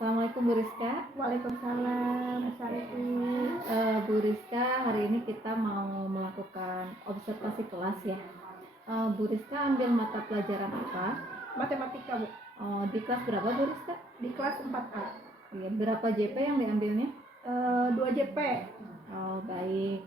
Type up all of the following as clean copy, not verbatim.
Assalamualaikum Bu Rizka. Waalaikumsalam. Assalamualaikum. Bu Rizka, hari ini kita mau melakukan observasi kelas ya. Bu Rizka ambil mata pelajaran apa? Matematika, Bu. Di kelas berapa Bu Rizka? Di kelas 4A. Iya, berapa JP yang diambilnya? 2 JP. Baik.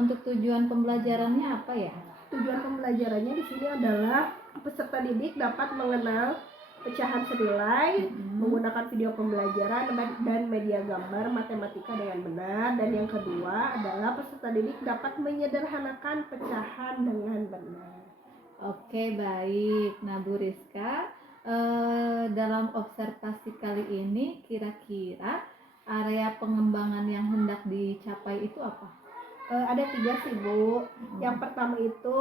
Untuk tujuan pembelajarannya apa ya? Tujuan pembelajarannya di sini adalah peserta didik dapat mengenal pecahan senilai, menggunakan video pembelajaran dan media gambar matematika dengan benar. Dan yang kedua adalah peserta didik dapat menyederhanakan pecahan dengan benar. Oke, baik. Nah, Bu Rizka, dalam observasi kali ini kira-kira area pengembangan yang hendak dicapai itu apa? Ada 3 sih, Bu. Yang pertama itu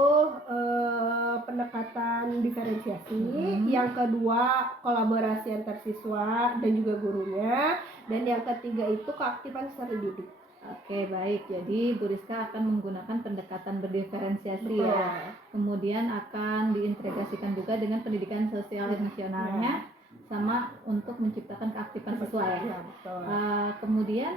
pendekatan diferensiasi, yang kedua kolaborasi antar siswa dan juga gurunya, dan yang ketiga itu keaktifan peserta didik. Oke, baik. Jadi Bu Rizka akan menggunakan pendekatan berdiferensiasi. Betul. Ya. Kemudian akan diintegrasikan juga dengan pendidikan sosial emosionalnya, sama untuk menciptakan keaktifan siswa ya. Betul. Kemudian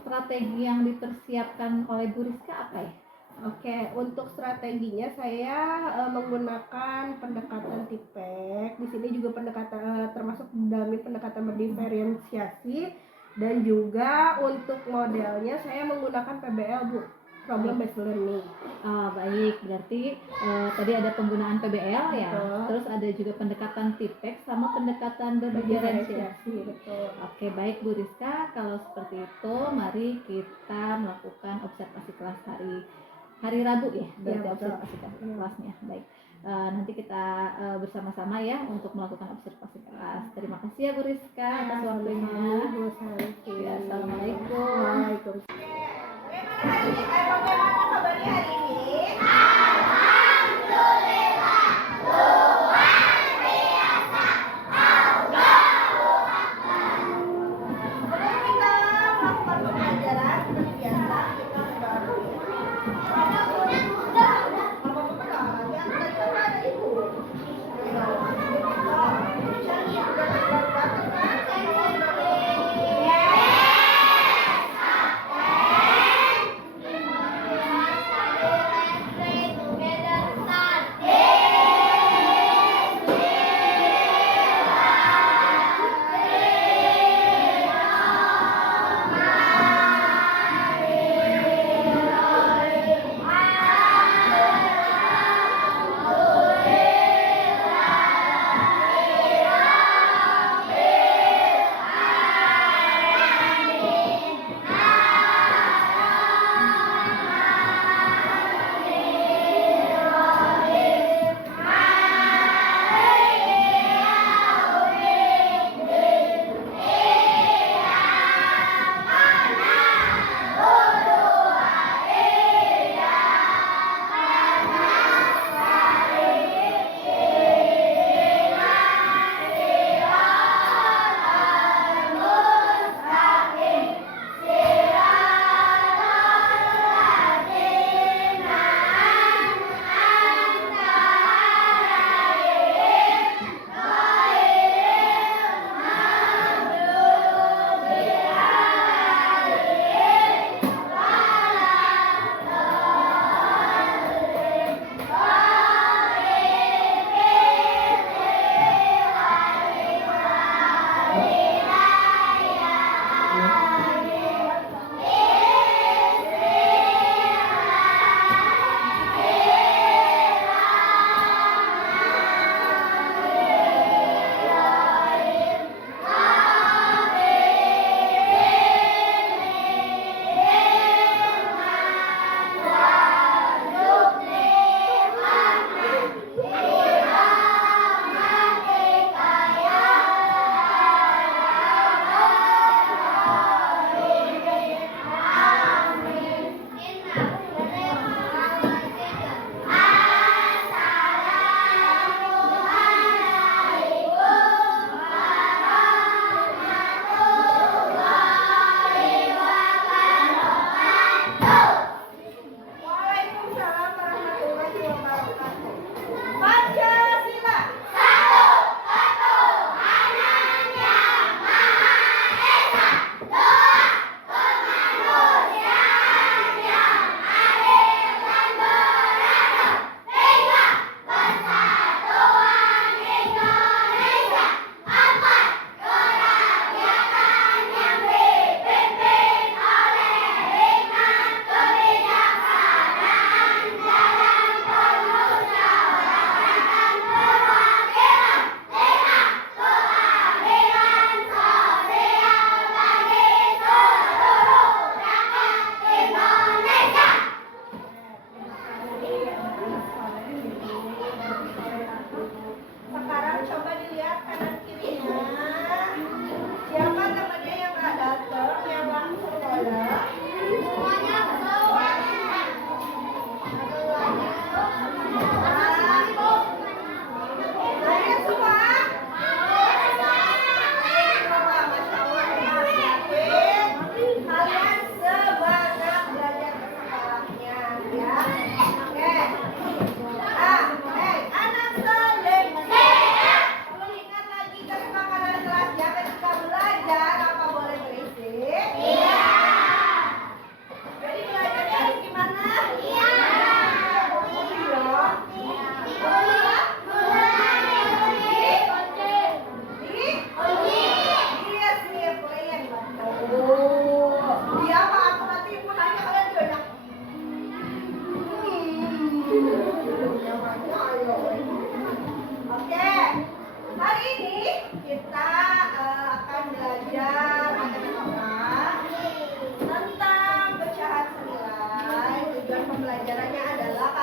strategi yang dipersiapkan oleh Bu Rizka apa ya? Oke, untuk strateginya saya menggunakan pendekatan TIPEK. Di sini juga pendekatan termasuk dalam pendekatan berdiferensiasi. Dan juga untuk modelnya saya menggunakan PBL, Bu, problem based learning. Baik, berarti tadi ada penggunaan PBL ya. Betul. Terus ada juga pendekatan TIPEK sama pendekatan berdiferensiasi. Betul. Oke, baik Bu Rizka, kalau seperti itu mari kita melakukan observasi kelas hari Rabu ya, berarti observasi kelasnya. Baik. Nanti kita bersama-sama ya untuk melakukan observasi kelas. Terima kasih ya Bu Rizka atas waktunya. Ya, Assalamualaikum. Waalaikumsalam. Bagaimana kabarnya hari ini?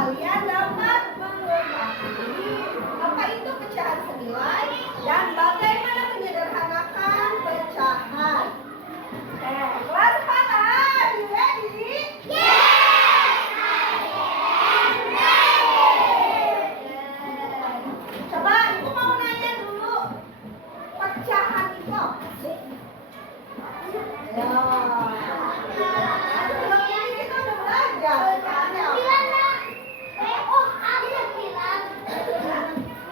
kalian dapat mengetahui apa itu pecahan senilai dan bagaimana menyederhanakan pecahan. Kelas mana? You ready? Coba ibu mau nanya dulu, pecahan itu apa sih? Ya. Sebelum ini kita udah belajar pecahannya apa.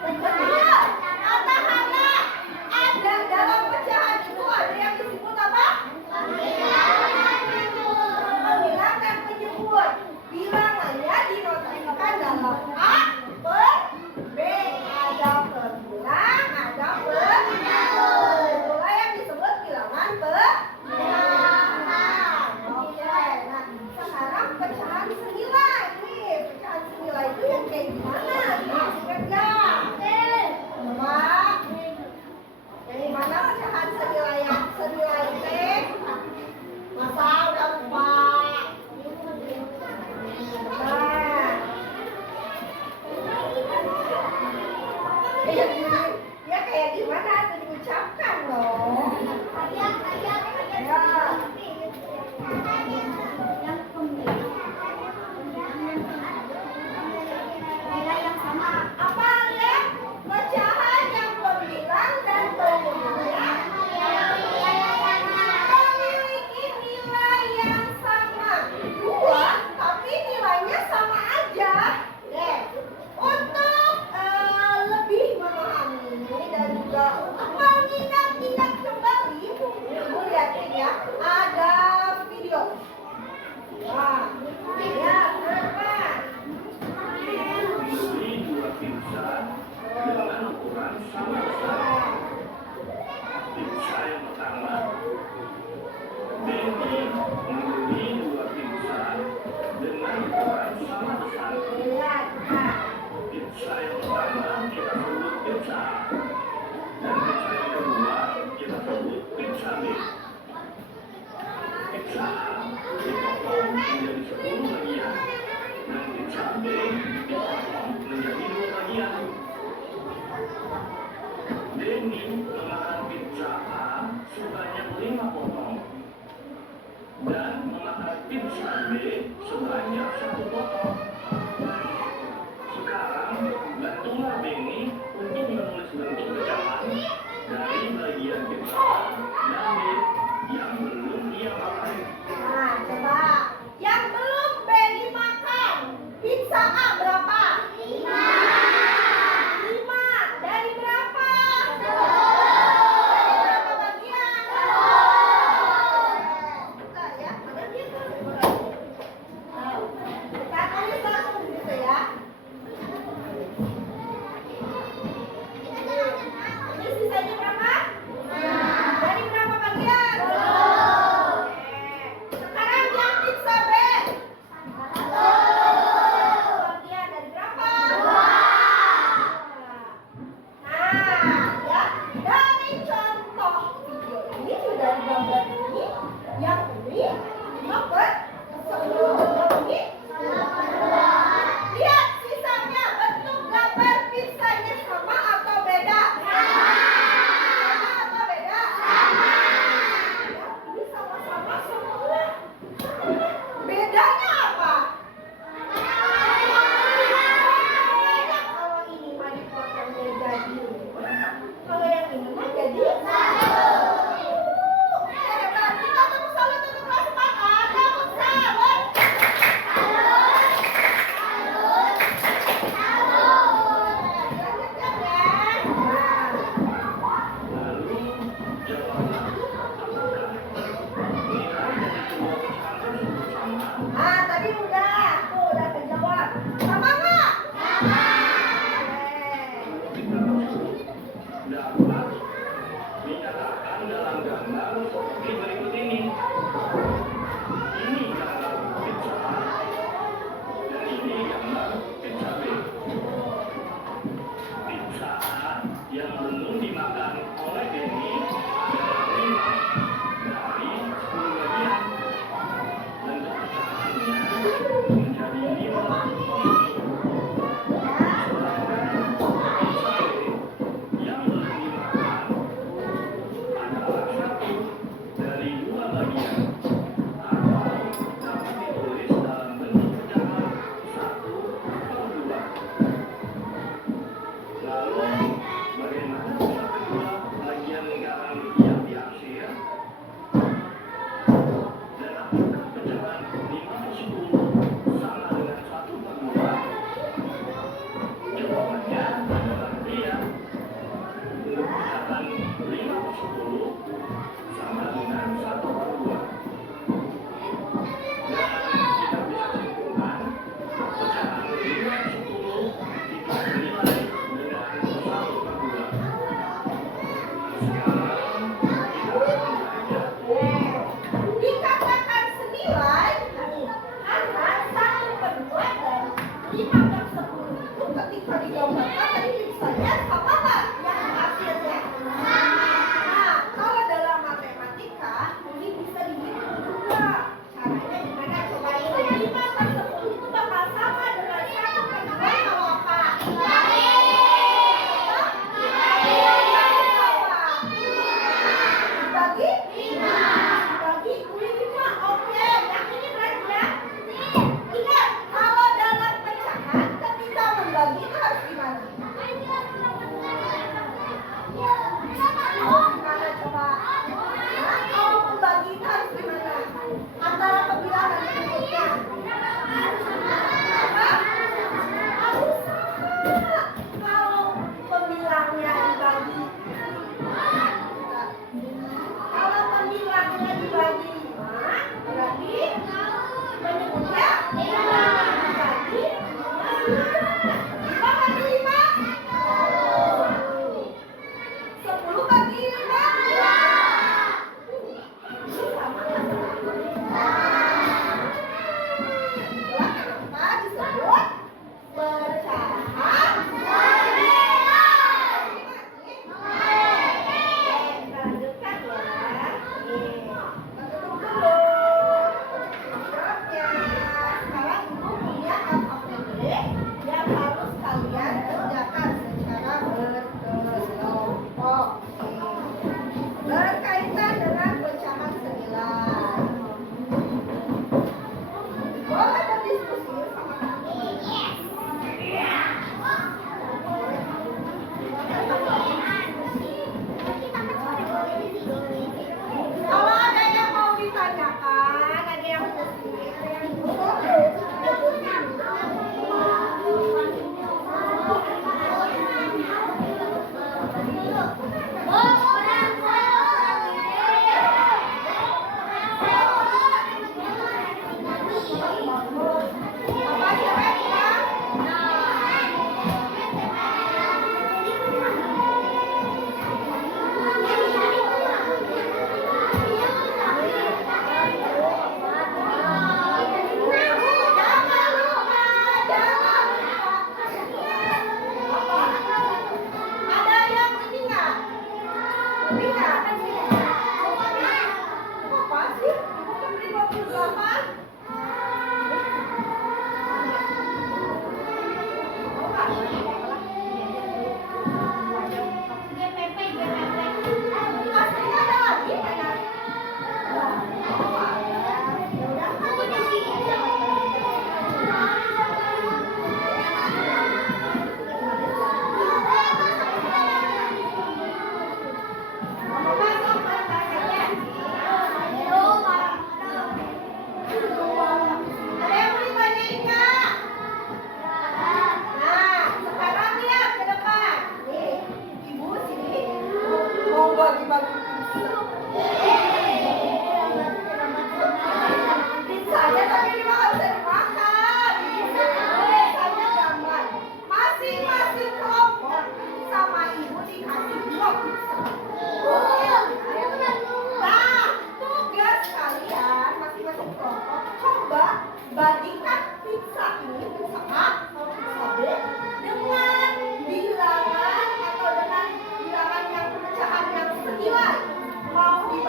Betul. Kata Hana, ada dalam pecahan itu ada yang disebut apa? Pembilang dan penyebut. Bilangannya dinotasikan dalam A per B. Ada pembilang, ada penyebut. Itulah yang disebut bilangan pecahan. Oke, nah sekarang pecahan senilai. Nih, pecahan senilai itu yang kayak gimana? Ingat nggak? Coba. Dari mana pecahan senilai yang senilai T? Masa udah lupa? Nah. Ya kayak gimana tuh diucapkan dong. Ya. Apa ya? Pecahan yang pembilang dan penyebutnya memiliki nilai yang sama. Dua, tapi nilainya sama aja. Untuk lebih memahami dan juga untuk mengingat-ingat kembali, ibu lihatin ya, ada video. Wah, ya, berapa? Beli dua pizza dengan ukuran sama besar. Pizza yang pertama, Benny membeli dua pizza dengan ukuran sama besar. Lihat, nah. Pizza yang pertama kita sebut pizza A, dan pizza yang kedua kita sebut pizza B. Pizza A dipotong menjadi 10 bagian, dan pizza B dipotong menjadi 2 bagian. Denny memakan pizza A sebanyak 5 potong dan memakan pizza B sebanyak 1 potong. Sekarang bantulah Benny untuk menulis bentuk pecahan dari bagian pizza A dan B yang belum dia makan. Nah, coba. Yang belum Benny makan. Pizza A berapa? 5. Dari berapa? Dari berapa bagian? Bentar ya. Mana dia tuh? Kita tulis langsung gitu ya. Ini sisanya berapa? Dari berapa bagian? Sekarang yang pizza B. Bagian dari berapa? Nah, ya, dari contoh video ini sudah gambar ini, yang ini 5 per 10, yang ini 8. Lihat sisanya, bentuk gambar pizzanya sama atau beda? Sama atau beda? Ya, ini sama-sama semua. Bedanya apa? Bedanya kalau ini mah dipotongnya jadi 5. Kalau yang ini mah jadi 1. Hebat, kita tepuk salut untuk kelas 4. Tepuk salut. Lanjutkan ya. Lalu jawablah apakah nilai dari kedua pecahan tersebut sama. Ah, tadi udah. Tuh, udah kejawab. Sama nggak? Kita tersebut dapat dinyatakan dalam gambar seperti berikut ini. Ini gambar pizza A dan ini gambar pizza B. Pizza A yang belum dimakan oleh Benny adalah 5 dari 10 bagian. Bentuk pecahannya menjadi 5 potong.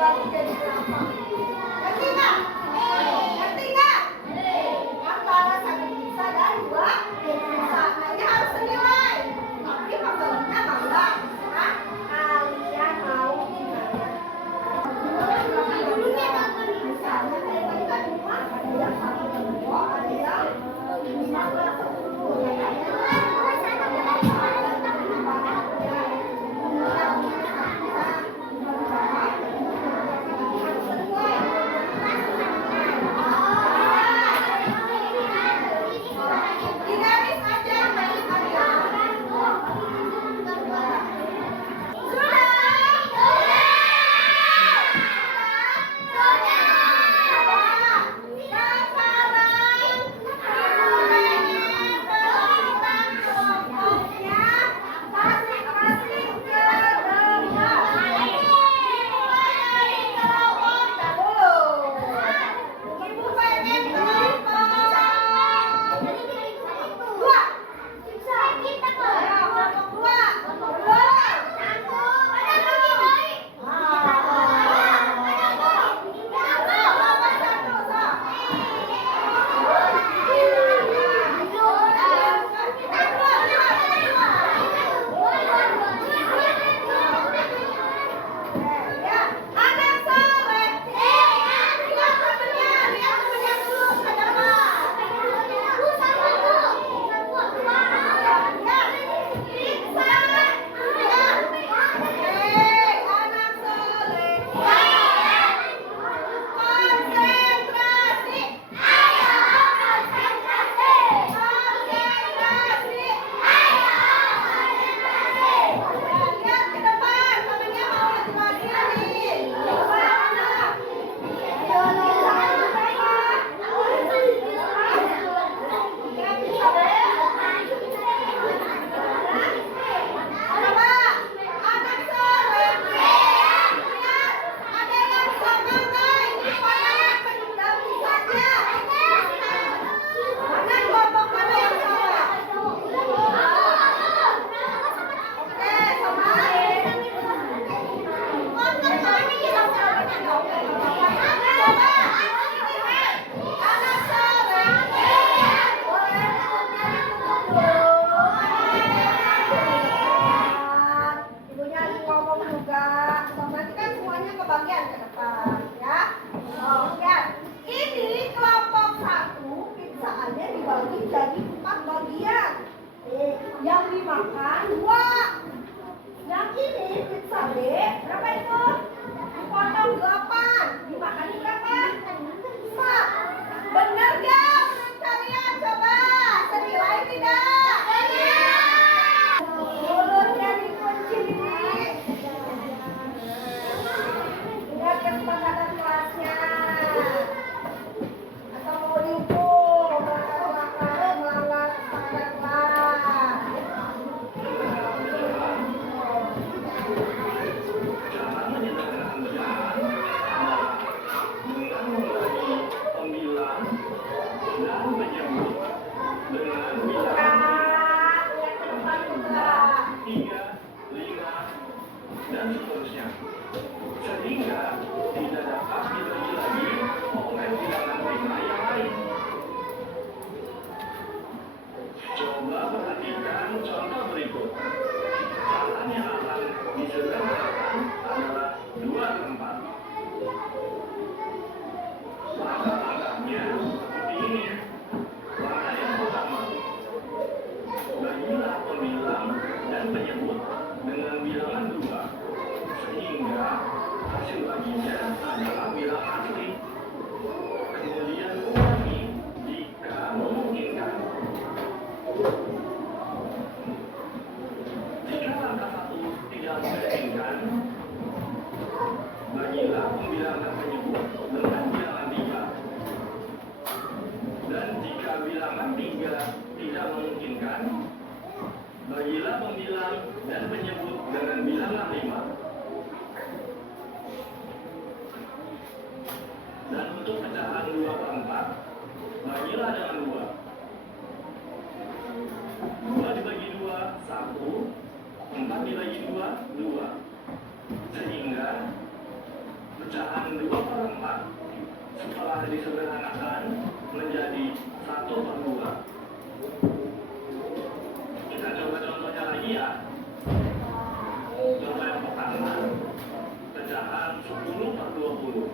lagi jadi berapa? Ngerti nggak? Ngerti nggak? Antara satu bisa dan dua bisa. Nah, ini harus senilai. Tapi pembelinya mau nggak? Nah, kalian mau gimana? Misalnya kayak tadi kan rumah ada yang satu dua, ada yang 15 10. Dinamis aja, namis aja. Ibunya lagi ngomong juga. Nanti kan semuanya kebagian ke depan, ya. Oke. Ini kelompok 1 pizzaannya dibagi jadi 4 bagian. Yang dimakan 2. Yang ini pizza B berapa itu? Dipotong 8. Dimakannya berapa? 4. Bener gak menurut kalian? Coba senilai tidak? Mulutnya dikunci. Ingat kesepakatan kelasnya. Atau mau dihukum melanggar kesepakatan kelas. Cara menyederhanakan bilangan dengan membagi pembilang dan menyebut dengan bilangan 3, 5, dan seterusnya, sehingga tidak dapat dibagi lagi oleh bilangan prima yang lain. Coba perhatikan contoh berikut. Cara yang akan disederhanakan adalah 2/4. Langkah-langkahnya seperti ini. Langkah yang pertama, bagilah pembilang dan penyebut dengan bilangan 2, sehingga hasil baginya adalah bilang asli. Kemudian ulangi jika memungkinkan. Jika langkah 1 tidak memungkinkan, bagilah pembilangan penyebut dengan bilangan 3. Dan jika bilangan 3 tidak memungkinkan, bagilah pembilang dan penyebut dengan bilangan 5. Dan untuk pecahan 2/4, bagilah dengan 2. 2 dibagi 2, 1. 4 dibagi 2, 2. Sehingga pecahan 2/4 setelah disederhanakan menjadi 1/2. Kita coba contohnya lagi ya. Contoh yang pertama, pecahan 10/20.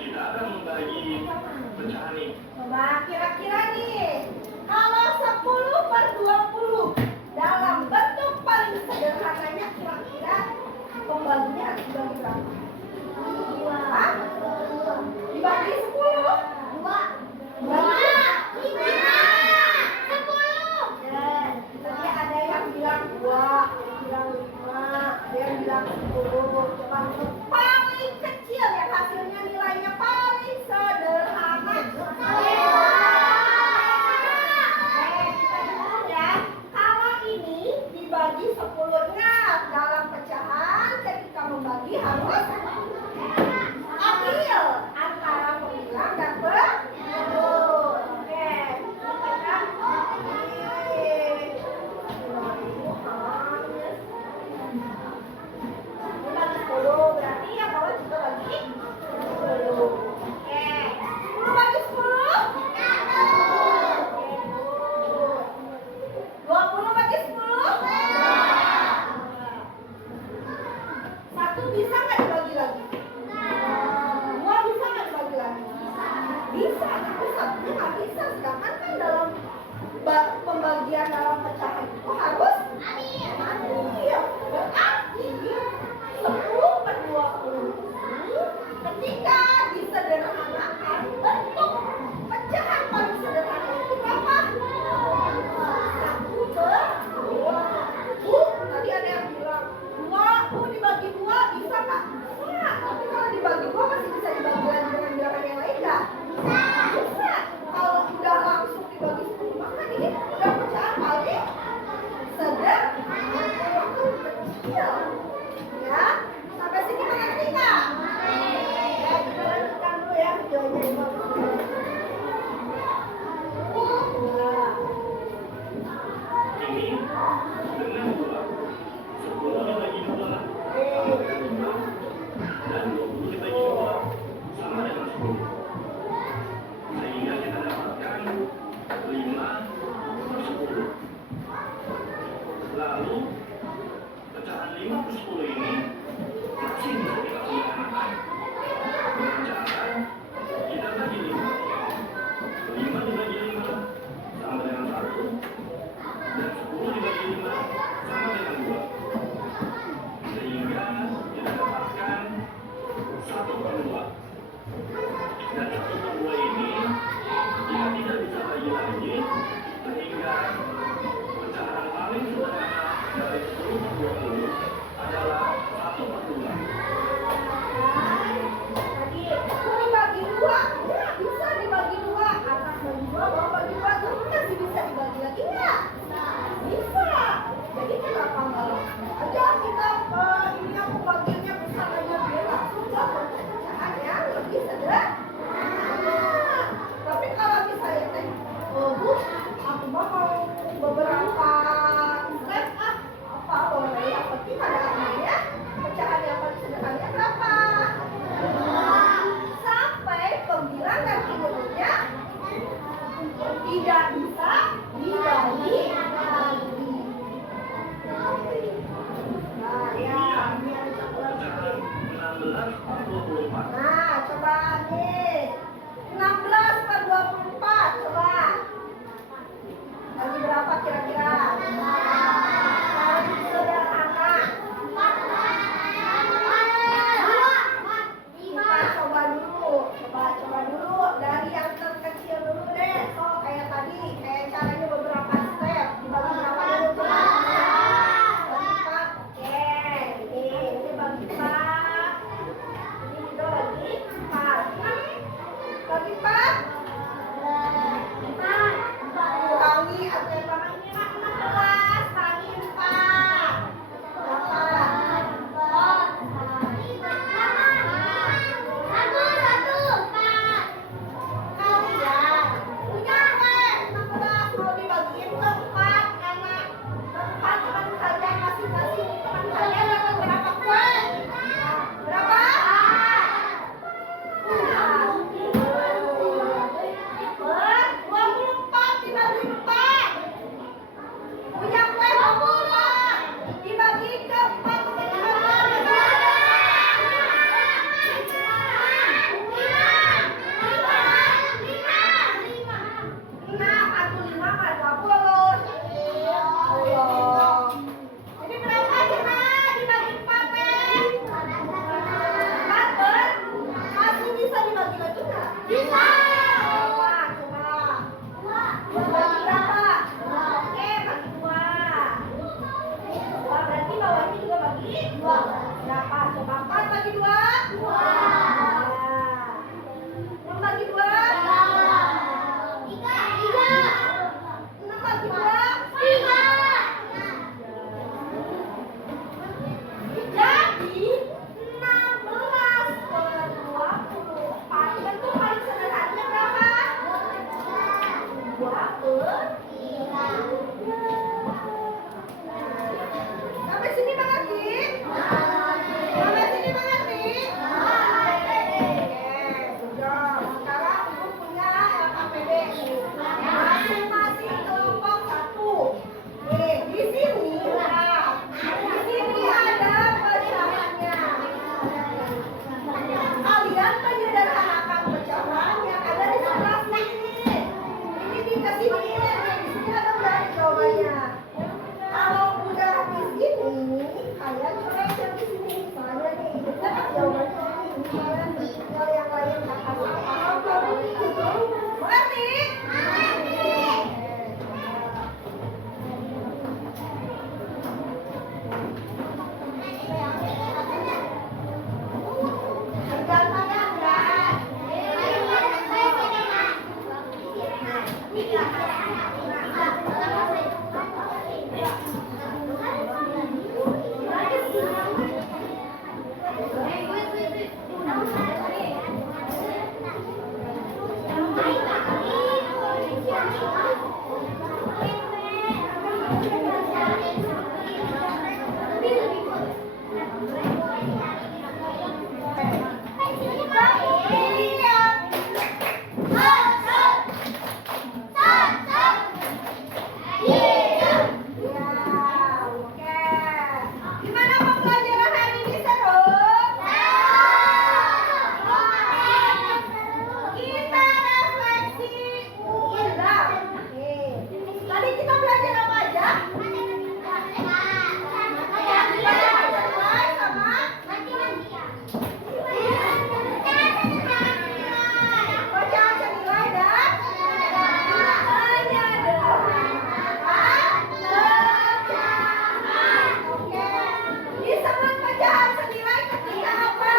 Kita akan membagi pecahan ini. Coba kira-kira nih, kalau 10/20 dalam bentuk paling sederhananya kira-kira pembaginya harus dibagi berapa? Hah? Dibagi 10? 10. Tadi ada yang bilang 2, bilang 5, ada yang bilang 10. Coba untuk paling kecil yang hasilnya nilainya paling sederhana. Kita lihat ya. Kalau ini dibagi 10-nya dalam pecahan, ketika membagi harus adil antara pembilang dan pengurus. Oke, kita bagi 10, berarti yang bawah juga bagi 10. Oke, 10 bagi 10. 20 bagi 10. 1 bisa nggak dibagi lagi? 2 bisa nggak dibagi lagi? Bisa, tapi 1-nya nggak bisa. Sedangkan kan dalam pembagian dalam pecahan itu harus adil. Berarti 10/20 ketika disederhanakan bentuk pecahan paling sederhana itu berapa? 1/2. Tadi ada yang bilang 2 dibagi 2 bisa nggak? Bisa. Tapi kalau dibagi 2 masih bisa dibagi lagi dengan bilangan yang lain nggak? Bisa. Kalau udah langsung dibagi 10 maka ini udah pecahan paling sederhana. Waktu kecil. Ya, sampai sini mengerti nggak? Ya, kita lanjutkan dulu ya videonya. Ini dengan 2. 10 dibagi 2 sama dengan 5. Dan 20 dibagi 2 sama dengan 10. Sehingga kita dapatkan 5/10. Lalu pecahan 5/10 ini masih bisa kita sederhanakan dengan cara kita bagi 5. 5 dibagi 5 sama dengan 1. Dan 10 dibagi 5 sama dengan 2. Sehingga kita dapatkan 1/2. Dan 1/2 ini jika tidak bisa bagi lagi, sehingga pecahan paling sederhana dari 10/20 adalah 1/2. Tadi aku dibagi 2, nggak bisa dibagi 2. Atas bagi 2, bawah bagi 2, terus masih bisa dibagi lagi nggak? Bisa. Jadi kenapa nggak langsung aja kita ini yang pembagiannya besar aja biar langsung dapat pecahan yang lebih sederhana. Tapi kalau misalnya teh, Bu, aku mau beberapa step apa boleh? Yang penting pada akhirnya pecahan yang paling sederhana berapa? Sampai pembilang dan pengurusnya tidak bisa dibagi lagi. Nah, ya, ini ada coklat. Pecahan 16/24. Nah, coba nih 16/24, coba bagi berapa kira-kira? Paling sederhana. Kita coba dulu dari yang terkecil dulu deh. So kayak tadi, kayak caranya beberapa step. Dibagi berapa dulu coba? Bagi 4, oke. Ini bagi 4. Ini juga bagi 4. Kalau yang lain kakak mengerti? Gimana pembelajaran hari ini seru? Kita refleksi ulang. Tadi kita belajar apa aja? Bacaan senilai dan penyederhanaan. Oke. Disebut pecahan senilai ketika apa?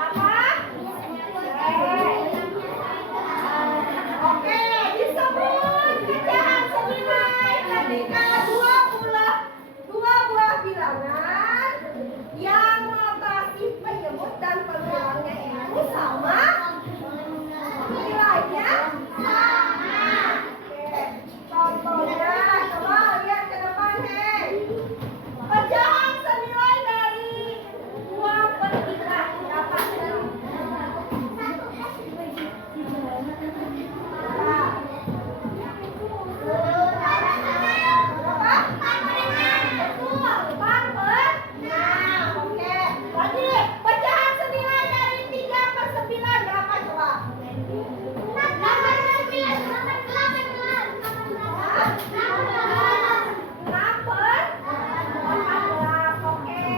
Apa? Oke, disebut pecahan senilai ketika dua buah bilangan yang notasi penyebut dan pengurangnya itu sama, nilainya sama. Oke, contohnya coba lihat ke depan, hei. Pecahan senilai dari 2/3 berapa? Oke. Lagi, pecahan senilai dari 3/9 berapa coba? 6/18. Oke.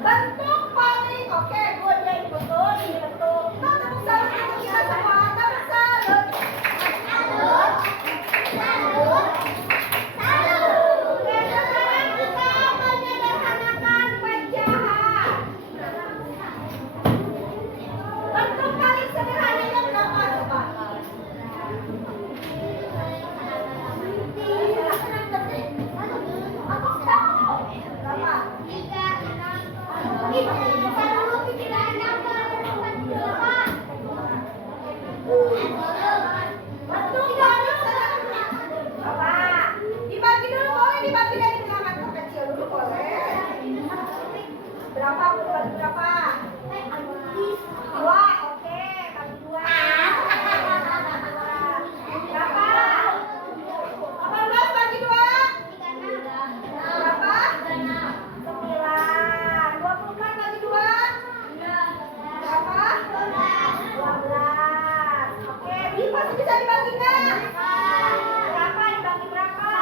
Bentuk paling oke, gue jadi betul ini bentuk. Kita tepuk tangan untuk kita semua. Tepuk salut. Oke, sekarang kita menyederhanakan pecahan. Bentuk paling sederhananya berapa coba? Berapa? Bentuk paling sederhana. Berapa? Dibagi dulu, boleh dibagi dari bilangan terkecil dulu, boleh. Berapa? Bagi berapa? 2, oke, bagi 2. Berapa? 18 bagi 2? Berapa? 9. 24 bagi 2? Berapa? 12. Oke, ini pasti bisa dibagi nggak? Berapa dibagi berapa?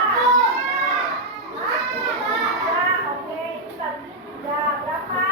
Hah? 3. Oke, ini bagi 3. Berapa?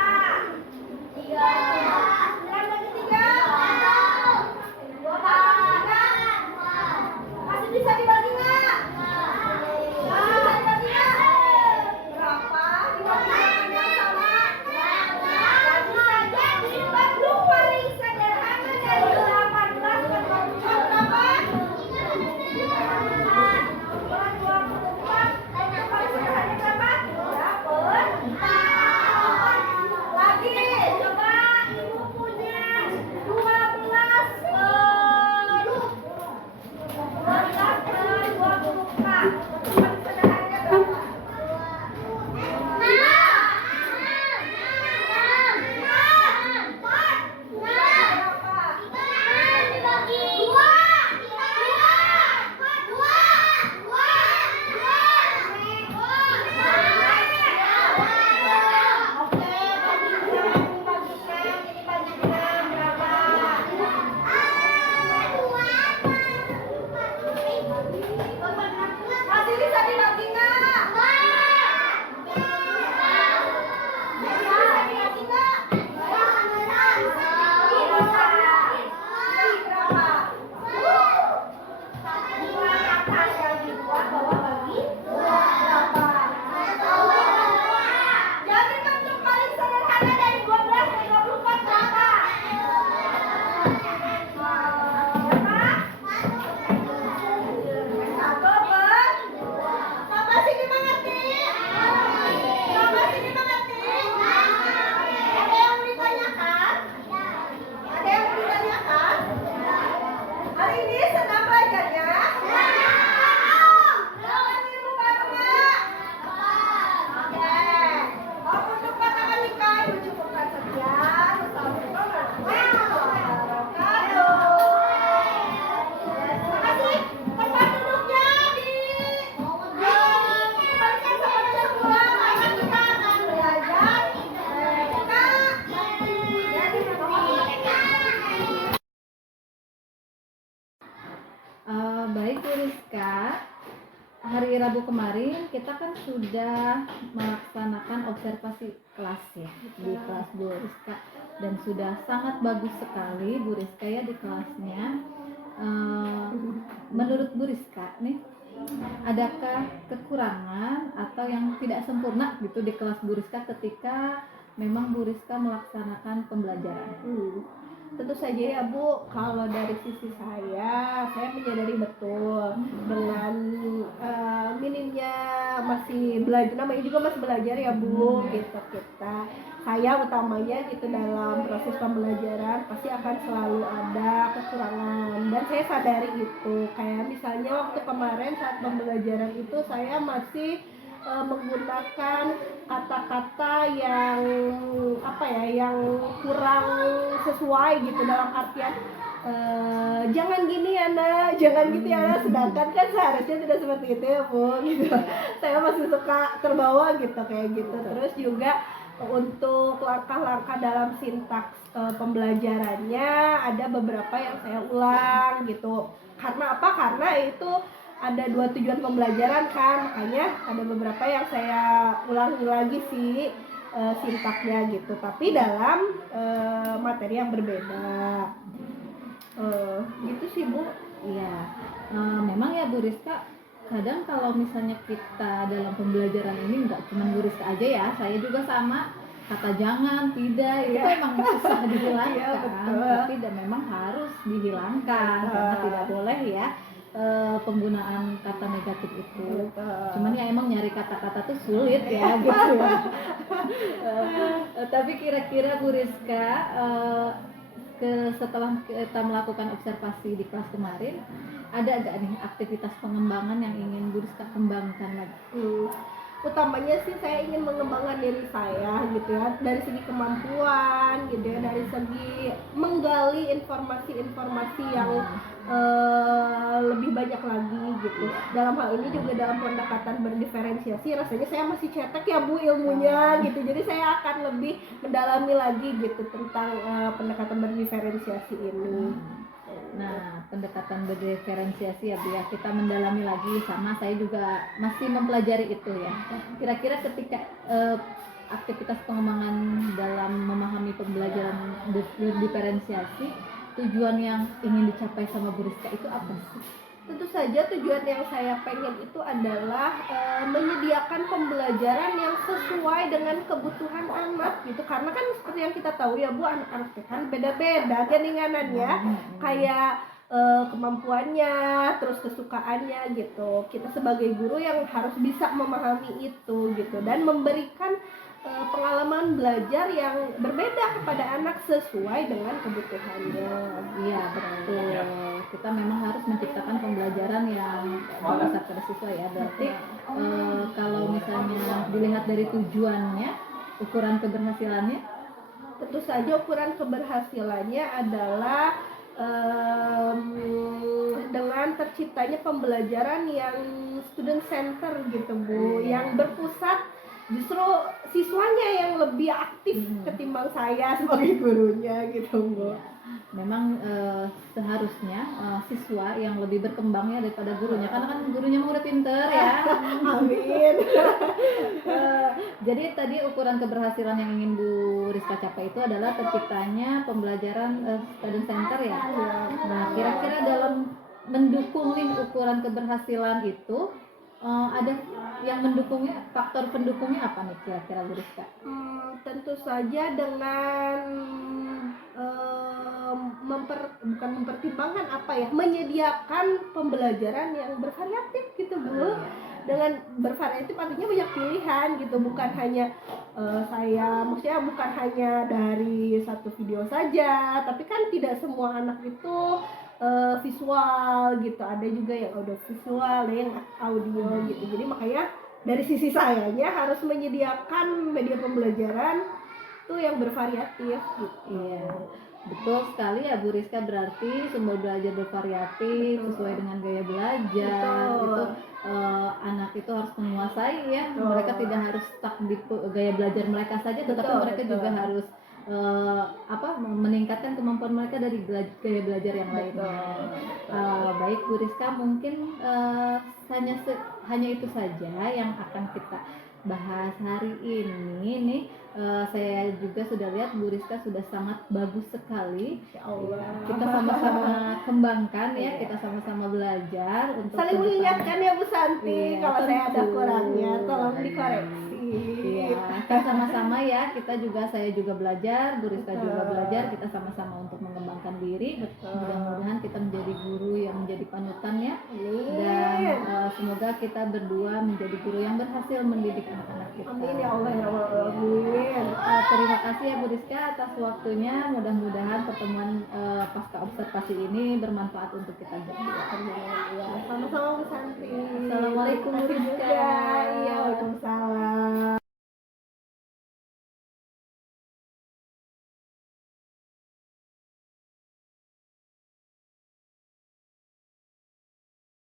hari Rabu kemarin kita kan sudah melaksanakan observasi kelas ya di kelas Bu Rizka, dan sudah sangat bagus sekali Bu Rizka ya di kelasnya. Menurut Bu Rizka nih, adakah kekurangan atau yang tidak sempurna gitu di kelas Bu Rizka ketika memang Bu Rizka melaksanakan pembelajaran? Tentu saja ya Bu, kalau dari sisi saya menyadari betul dengan minimnya masih belajar, namanya juga masih belajar ya Bu, gitu saya utamanya gitu dalam proses pembelajaran pasti akan selalu ada kekurangan, dan saya sadari itu. Kayak misalnya waktu kemarin saat pembelajaran itu saya masih menggunakan kata-kata yang yang kurang sesuai gitu, dalam artian jangan gini ya nak, jangan gitu ya nak, sedangkan kan seharusnya tidak seperti itu ya Bu gitu. Saya masih suka terbawa gitu kayak gitu. Terus juga untuk langkah-langkah dalam sintaks pembelajarannya ada beberapa yang saya ulang gitu. Karena apa? Karena itu ada 2 tujuan pembelajaran kan, makanya ada beberapa yang saya ulangi lagi sih sintaknya gitu, tapi dalam materi yang berbeda. Gitu sih Bu. Iya, memang ya Bu Rizka, kadang kalau misalnya kita dalam pembelajaran ini nggak cuma Bu Rizka aja ya, saya juga sama, kata jangan, tidak, itu emang susah dihilangkan, tapi dan memang harus dihilangkan karena tidak boleh ya penggunaan kata negatif itu. Cuman ya emang nyari kata-kata tuh sulit ya gitu ya. Tapi kira-kira Bu Rizka setelah kita melakukan observasi di kelas kemarin, ada gak nih aktivitas pengembangan yang ingin Bu Rizka kembangkan lagi? Utamanya sih saya ingin mengembangkan diri saya gitu ya, dari segi kemampuan gitu ya, dari segi menggali informasi-informasi yang lebih banyak lagi gitu. Dalam hal ini juga dalam pendekatan berdiferensiasi, rasanya saya masih cetek ya Bu ilmunya gitu, jadi saya akan lebih mendalami lagi gitu tentang pendekatan berdiferensiasi ini. Nah, pendekatan berdiferensiasi ya Bu ya, kita mendalami lagi, sama saya juga masih mempelajari itu ya. Kira-kira ketika aktivitas pengembangan dalam memahami pembelajaran berdiferensiasi, tujuan yang ingin dicapai sama Bu Rizka itu apa sih? Tentu saja tujuan yang saya pengen itu adalah menyediakan pembelajaran yang sesuai dengan kebutuhan anak gitu, karena kan seperti yang kita tahu ya Bu, anak-anak kan beda-beda jaringanannya, kayak kemampuannya, terus kesukaannya gitu. Kita sebagai guru yang harus bisa memahami itu gitu, dan memberikan pengalaman belajar yang berbeda kepada anak sesuai dengan kebutuhannya. Iya betul. Kita memang harus menciptakan pembelajaran yang berdasar pada siswa ya. Berarti kalau misalnya dilihat dari tujuannya, ukuran keberhasilannya, tentu saja ukuran keberhasilannya adalah dengan terciptanya pembelajaran yang student center gitu Bu, yang berpusat justru siswanya yang lebih aktif ketimbang saya sebagai gurunya gitu Bu. Memang seharusnya siswa yang lebih berkembang ya daripada gurunya, karena kan gurunya mau udah pinter ya. Amin. Jadi tadi ukuran keberhasilan yang ingin Bu Rizka capai itu adalah terciptanya pembelajaran student center ya. Nah, kira-kira dalam mendukung nih ukuran keberhasilan itu ada yang mendukungnya, faktor pendukungnya apa nih kira-kira Bu Rizka? Tentu saja dengan menyediakan pembelajaran yang bervariatif gitu Bu. Dengan bervariatif artinya banyak pilihan gitu, bukan hanya maksudnya bukan hanya dari satu video saja, tapi kan tidak semua anak itu visual gitu, ada juga yang audio visual, yang audio gitu. Jadi makanya dari sisi sayanya harus menyediakan media pembelajaran tuh yang bervariatif gitu. Iya, betul sekali ya Bu Rizka, berarti sumber belajar bervariatif sesuai dengan gaya belajar. Itu anak itu harus menguasai ya. Mereka tidak harus stuck di gaya belajar mereka saja, tetapi mereka juga harus meningkatkan kemampuan mereka dari gaya belajar yang lainnya. Baik Bu Rizka, mungkin hanya itu saja yang akan kita bahas hari ini nih. Saya juga sudah lihat Bu Rizka sudah sangat bagus sekali. Insya Allah. Kita sama-sama kembangkan ya, kita sama-sama belajar untuk saling mengingatkan ya Bu Santi, Iya, kalau saya ada tentu. kurangnya tolong dikoreksi. Iya, kan sama-sama ya, saya juga belajar, Bu Rizka juga belajar, kita sama-sama untuk mengembangkan diri. Mudah-mudahan kita menjadi guru yang menjadi panutan ya. Dan semoga kita berdua menjadi guru yang berhasil mendidik anak-anak kita. Amin ya Allah ya Allah. Amin. Terima kasih ya Bu Rizka atas waktunya. Mudah-mudahan pertemuan pasca observasi ini bermanfaat untuk kita berdua. Ya, sama-sama Bu Santi. Assalamualaikum Bu Rizka. Iya, Waalaikumsalam.